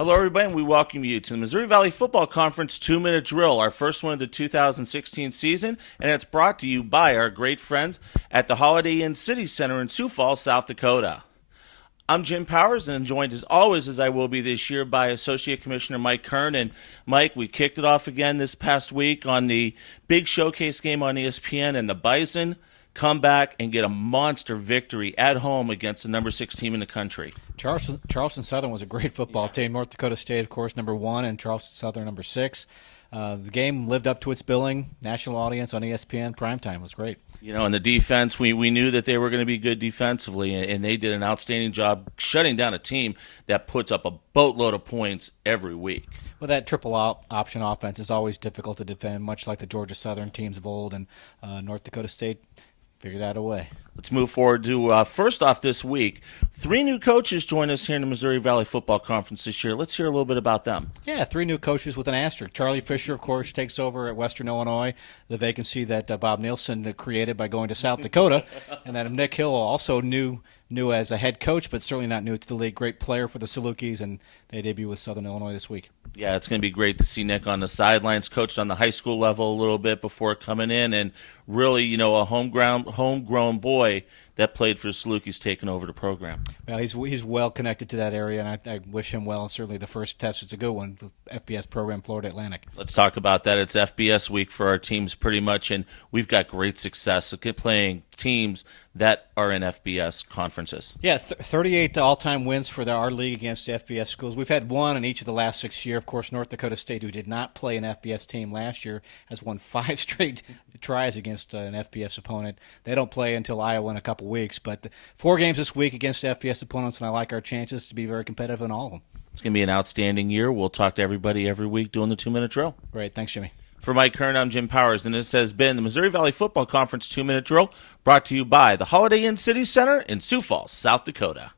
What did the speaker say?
Hello, everybody, and we welcome you to the Missouri Valley Football Conference 2-Minute Drill, our first one of the 2016 season, and it's brought to you by our great friends at the Holiday Inn City Center in Sioux Falls, South Dakota. I'm Jim Powers, and joined as always, as I will be this year, by Associate Commissioner Mike Kern. And Mike, we kicked it off again this past week on the big showcase game on ESPN, and the Bison come back and get a monster victory at home against the number 6 team in the country. Charleston Southern was a great football team. North Dakota State, of course, number 1, and Charleston Southern, number 6. The game lived up to its billing. National audience on ESPN. Primetime was great. You know, and the defense, we knew that they were going to be good defensively, and they did an outstanding job shutting down a team that puts up a boatload of points every week. Well, that triple option offense is always difficult to defend, much like the Georgia Southern teams of old, and North Dakota State figured out a way. Let's move forward to, first off this week, 3 new coaches join us here in the Missouri Valley Football Conference this year. Let's hear a little bit about them. Yeah, 3 new coaches with an asterisk. Charlie Fisher, of course, takes over at Western Illinois, the vacancy that Bob Nielsen created by going to South Dakota. And then Nick Hill, also new as a head coach, but certainly not new to the league. Great player for the Salukis, and they debut with Southern Illinois this week. Yeah, it's going to be great to see Nick on the sidelines, coached on the high school level a little bit before coming in, and really, you know, a homegrown boy that played for the Salukis taking over the program. Well, he's well connected to that area, and I wish him well. And certainly the first test is a good one, the FBS program, Florida Atlantic. Let's talk about that. It's FBS week for our teams pretty much, and we've got great success playing teams that are in FBS conferences. Yeah, 38 all-time wins for our league against the FBS schools. We've had one in each of the last 6 years. Of course, North Dakota State, who did not play an FBS team last year, has won 5 straight tries against an FBS opponent. They don't play until Iowa in a couple weeks, but 4 games this week against FBS opponents, and I like our chances to be very competitive in all of them. It's going to be an outstanding year. We'll talk to everybody every week doing the 2-minute drill. Great. Thanks, Jimmy. For Mike Kern, I'm Jim Powers, and this has been the Missouri Valley Football Conference 2-Minute Drill, brought to you by the Holiday Inn City Center in Sioux Falls, South Dakota.